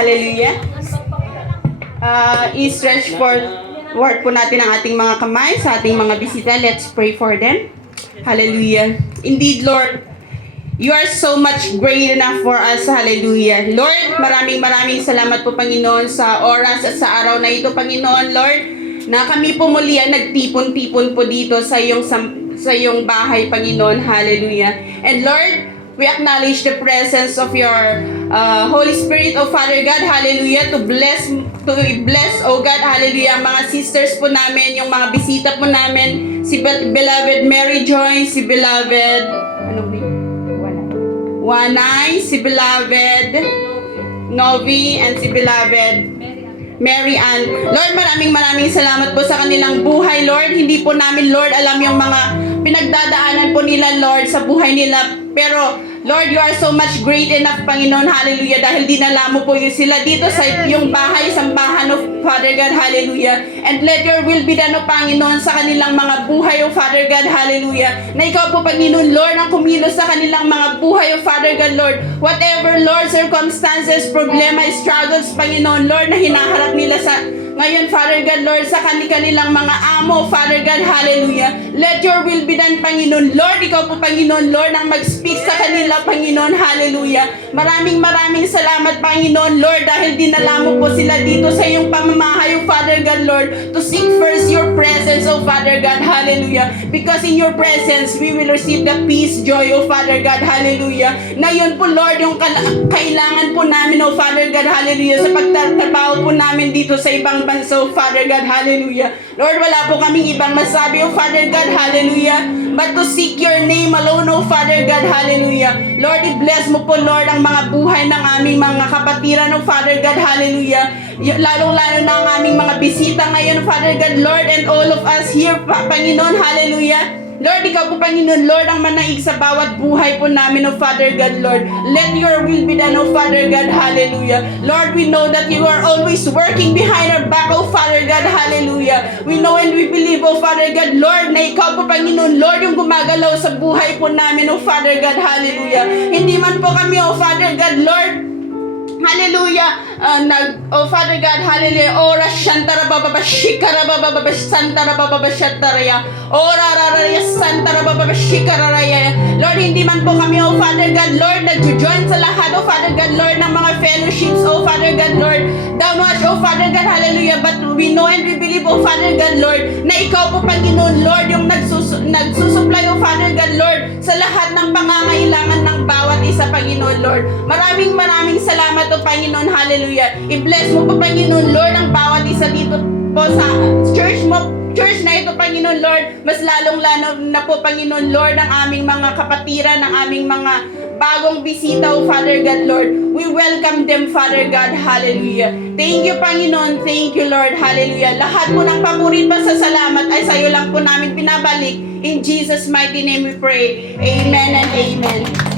Hallelujah. I-stretch forward po natin ang ating mga kamay sa ating mga bisita. Let's pray for them. Hallelujah. Indeed, Lord, You are so much great enough for us. Hallelujah. Lord, maraming salamat po, Panginoon, sa oras at sa araw na ito, Panginoon, Lord, na kami po muli ang nagtipon-tipon po dito sa iyong bahay, Panginoon. Hallelujah. And Lord, we acknowledge the presence of your Holy Spirit, O Father God, hallelujah, to bless, O God, hallelujah, ang mga sisters po namin, yung mga bisita po namin, si beloved Mary Joy, si beloved, Wanay, si beloved Novi, and si beloved Mary Ann. Lord, maraming salamat po sa kanilang buhay, Lord. Hindi po namin, Lord, alam yung mga pinagdadaanan po nila, Lord, sa buhay nila. Pero, Lord, You are so much great enough, Panginoon, hallelujah, dahil dinala mo po sila dito sa iyong bahay, sambahan, O Father God, hallelujah. And let Your will be done, O Panginoon, sa kanilang mga buhay, O Father God, hallelujah. Na Ikaw po, Panginoon, Lord, ang kumilos sa kanilang mga buhay, O Father God, Lord. Whatever, Lord, circumstances, problema, struggles, Panginoon, Lord, na hinaharap nila sa ngayon, Father God, Lord, sa kanilang mga amo, Father God, hallelujah. Let Your will be done, Panginoon. Lord, Ikaw po, Panginoon, Lord, ang mag-speak sa kanila, Panginoon, hallelujah. Maraming salamat, Panginoon, Lord, dahil dinala mo po sila dito sa iyong pamamahay, O Father God, Lord, to seek first Your presence, O Father God, hallelujah. Because in Your presence, we will receive the peace, joy, O Father God, hallelujah. Na yun po, Lord, yung kailangan po namin, O Father God, hallelujah, sa pagtatrabaho po namin dito sa ibang bansa, O Father God, hallelujah. Lord, wala po kaming ibang masabi, O Father God, hallelujah, but to seek Your name alone, O Father God, hallelujah. Lord, i-bless mo po, Lord, ang mga buhay ng aming mga kapatiran, O Father God, hallelujah. Lalong-lalo na ang aming mga bisita ngayon, Father God, Lord, and all of us here, Panginoon, hallelujah. Lord, Ikaw po, Panginoon, Lord, ang manaig sa bawat buhay po namin, O Father God, Lord. Let Your will be done, O Father God, hallelujah. Lord, we know that You are always working behind our back, O Father God, hallelujah. We know and we believe, O Father God, Lord, na Ikaw po, Panginoon, Lord, yung gumagalaw sa buhay po namin, O Father God, hallelujah. Hindi man po kami, O Father God, Lord, hallelujah, oh Father God, hallelujah, ora shantara baba shikara baba santara baba shataraya, ora raraya santara baba shikaraya. Lord, hindi man po kami, oh Father God, Lord, nag-join sa lahat, oh Father God, Lord, ng mga fellowships, oh Father God, Lord, that much, oh Father God, hallelujah, but we know and we believe, oh Father God, Lord, na Ikaw po, Panginoon, Lord, yung nagsusupply, oh Father God, Lord, sa lahat ng pangangailangan ng bawat isa, Panginoon, Lord. Maraming salamat, oh Panginoon, hallelujah. I-bless mo po, Panginoon, Lord, ang bawat isa dito po sa church na ito, Panginoon, Lord. Mas lalong-lalo na po, Panginoon, Lord, ang aming mga kapatiran, ang aming mga bagong bisita, oh Father God, Lord. We welcome them, Father God, hallelujah. Thank you, Panginoon. Thank you, Lord, hallelujah. Lahat po ng papuri pa sa salamat ay sa iyo lang po namin pinabalik. In Jesus' mighty name we pray. Amen and amen.